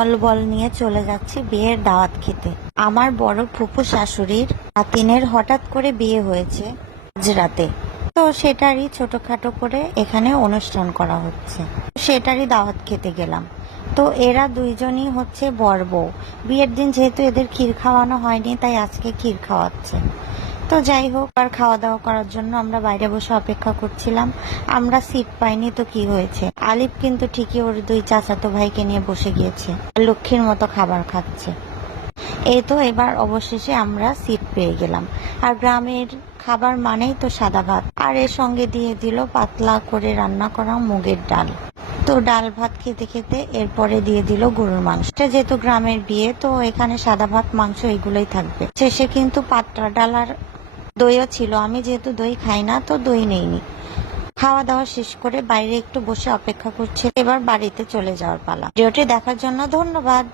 দলবল নিয়ে চলে যাচ্ছি বিয়ের দাওয়াত খেতে। আমার বড় ফুফু শাশুড়ির নাতিনের হঠাৎ করে বিয়ে হয়েছে আজ রাতে, তো সেটারই ছোটখাটো করে এখানে অনুষ্ঠান করা হচ্ছে, সেটারই দাওয়াত খেতে গেলাম। তো এরা দুইজনই হচ্ছে বর বউ। বিয়ের দিন যেহেতু এদের ক্ষীর খাওয়ানো হয়নি, তাই আজকে ক্ষীর খাওয়াচ্ছে। তো যাই হোক, আর খাওয়া দাওয়া করার জন্য আমরা বাইরে বসে অপেক্ষা করছিলাম। আমরা সিট পাইনি তো কি হয়েছে, আলিফ কিন্তু ঠিকই ওর দুই চাচাতো ভাইকে নিয়ে বসে গিয়েছে, লক্ষ্মীর মতো খাবার খাচ্ছে। এই তো এবার অবশেষে আমরা সিট পেয়ে গেলাম। আর গ্রামের খাবার মানেই তো সাদা ভাত, আর এর সঙ্গে দিয়ে দিল পাতলা করে রান্না করা মুগের ডাল। তো ডাল ভাত খেতে খেতে এরপরে দিয়ে দিল গরুর মাংস। যেহেতু গ্রামের বিয়ে, তো এখানে সাদা ভাত মাংস এগুলোই থাকবে। শেষে কিন্তু পাতলা ডাল আর দইও ছিল। আমি যেহেতু দই খাই না, তো দই নেইনি। খাওয়া দাওয়া শেষ করে বাইরে একটু বসে অপেক্ষা করছি, এবার বাড়িতে চলে যাওয়ার পালা। ভিডিওটি দেখার জন্য ধন্যবাদ।